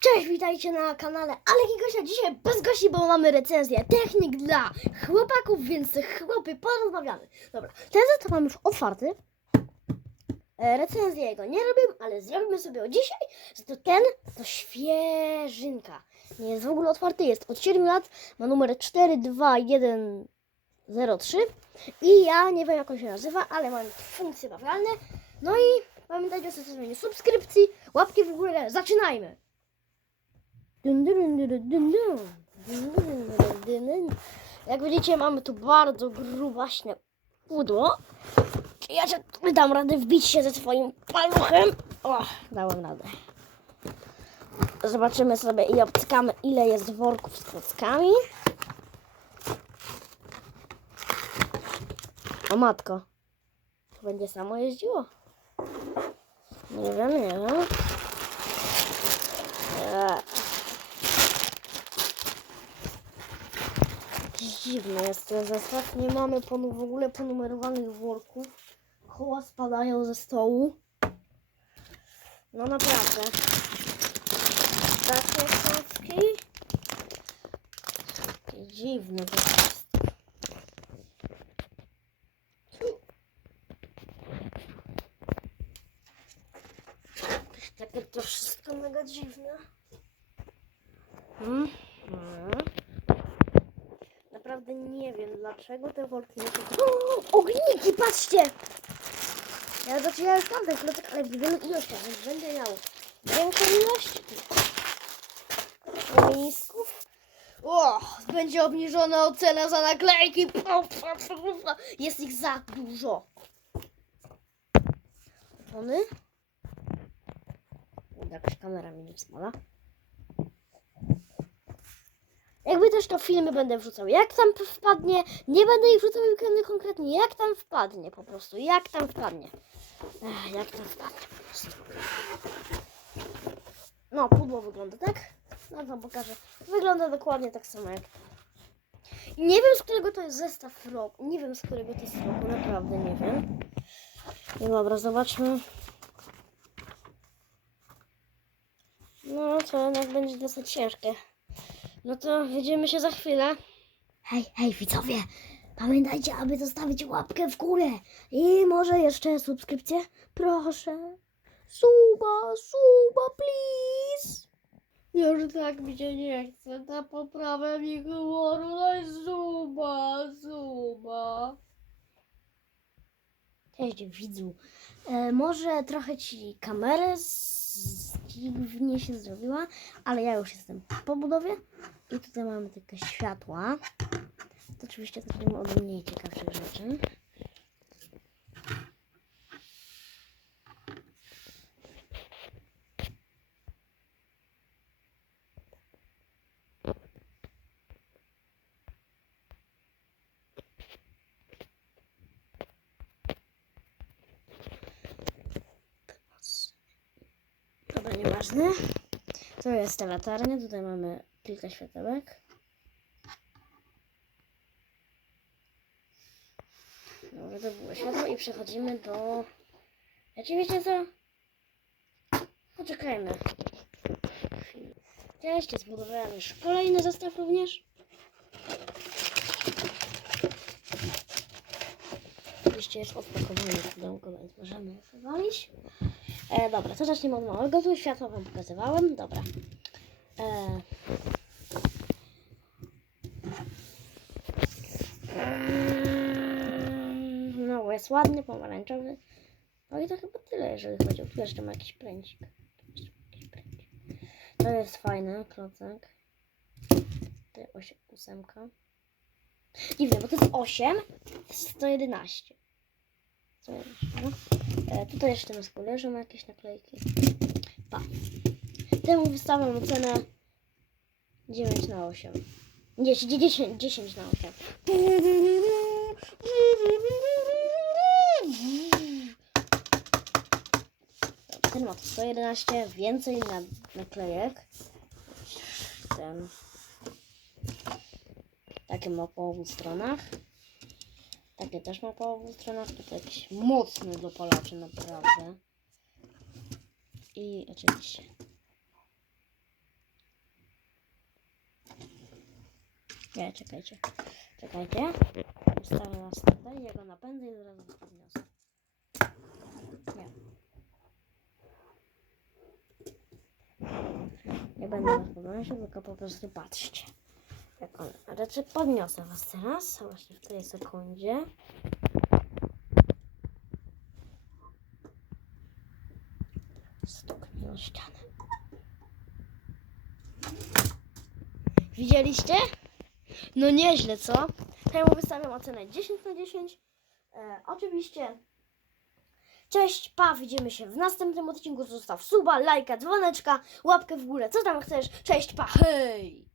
Cześć, witajcie na kanale Alek i Gosia. Dzisiaj bez Gosi, bo mamy recenzję technik dla chłopaków, więc chłopy, porozmawiamy. Dobra, ten zestaw mam już otwarty. Recenzję jego nie robię, ale zrobimy sobie o dzisiaj. Że to ten to świeżynka. Nie jest w ogóle otwarty, jest od 7 lat, ma numer 42103 i ja nie wiem jak on się nazywa, ale mam funkcje bawialne. No i pamiętajcie o zostawieniu subskrypcji, łapki w górę, zaczynajmy! Jak widzicie, mamy tu bardzo grubaśne pudło. Ja się dam radę wbić się ze swoim paluchem. O, dałem radę. Zobaczymy sobie i obckamy, ile jest worków z klockami. O matko, to będzie samo jeździło? Nie wiem, nie wiem. Dziwny jest ten zestaw. Nie mamy w ogóle ponumerowanych worków. Koła spadają ze stołu. No naprawdę. Takie klocki. Takie dziwne to jest. Takie to wszystko mega dziwne. Naprawdę nie wiem, dlaczego te worki nie są... Ogniki, patrzcie! Ja już mam ten klocek, ale w wielu ilościach, więc będę miał większą ilość ognisków. O, będzie obniżona ocena za naklejki. Jest ich za dużo. Opony. Jakaś kamera mi nie wsmala. Jakby też to filmy będę wrzucał, jak tam wpadnie, nie będę ich wrzucał konkretnie, jak tam wpadnie po prostu, jak tam wpadnie. Jak tam wpadnie po prostu. No, pudło wygląda tak, no wam pokażę, wygląda dokładnie tak samo jak to. Nie wiem, z którego to jest zestaw roku, nie wiem, z którego to jest roku, naprawdę nie wiem. No dobra, zobaczmy. No, to jednak będzie dosyć ciężkie. No to widzimy się za chwilę. Hej widzowie, pamiętajcie, aby zostawić łapkę w górę i może jeszcze subskrypcję, proszę. Suba, please. Już tak mi się nie chce, na poprawę mi humoru, suba. Cześć widzu, może trochę ci kamerę dziwnie się zrobiła, ale ja już jestem po budowie i tutaj mamy takie światła. To oczywiście zaczniemy od mniej ciekawszych rzeczy. Dobra, nieważne. To jest ta latarnia, tutaj mamy kilka światełek. Dobra, to było światło i przechodzimy do... wiecie co? Poczekajmy. Cześć, zbudowałem już kolejny zestaw również. Oczywiście jest odpakowany w pudełko, więc możemy wywalić. Dobra, to zacznijmy od małego. Tu światło wam pokazywałem. Dobra. No, jest ładny, pomarańczowy. No i to chyba tyle, jeżeli chodzi o... Tu jeszcze ma jakiś pręcik. To jest fajny klocek. To jest 8. Dziwne, bo to jest 8, to jest 111. No. Tutaj jeszcze na skórze leżą jakieś naklejki. Pa. Temu wystawiam ocenę 9 na 8. 10 na 8. Ten ma 111, więcej naklejek. Ten. Takie ma po obu stronach. Takie też ma po obu stronach. Tutaj jakiś mocny dopalaczy, naprawdę. I oczywiście Nie, czekajcie. Ustawię nas tutaj, ja go napędzę i zaraz go podniosę. Nie. Nie będę was podnosił, tylko po prostu patrzcie. Jak on, raczej podniosę was teraz, właśnie w tej sekundzie. Stuknę o ścianę. Widzieliście? No nieźle, co? Ja mu wystawiam ocenę 10 na 10. Oczywiście. Cześć, pa, widzimy się w następnym odcinku. Zostaw suba, lajka, dzwoneczka, łapkę w górę. Co tam chcesz? Cześć, pa, hej!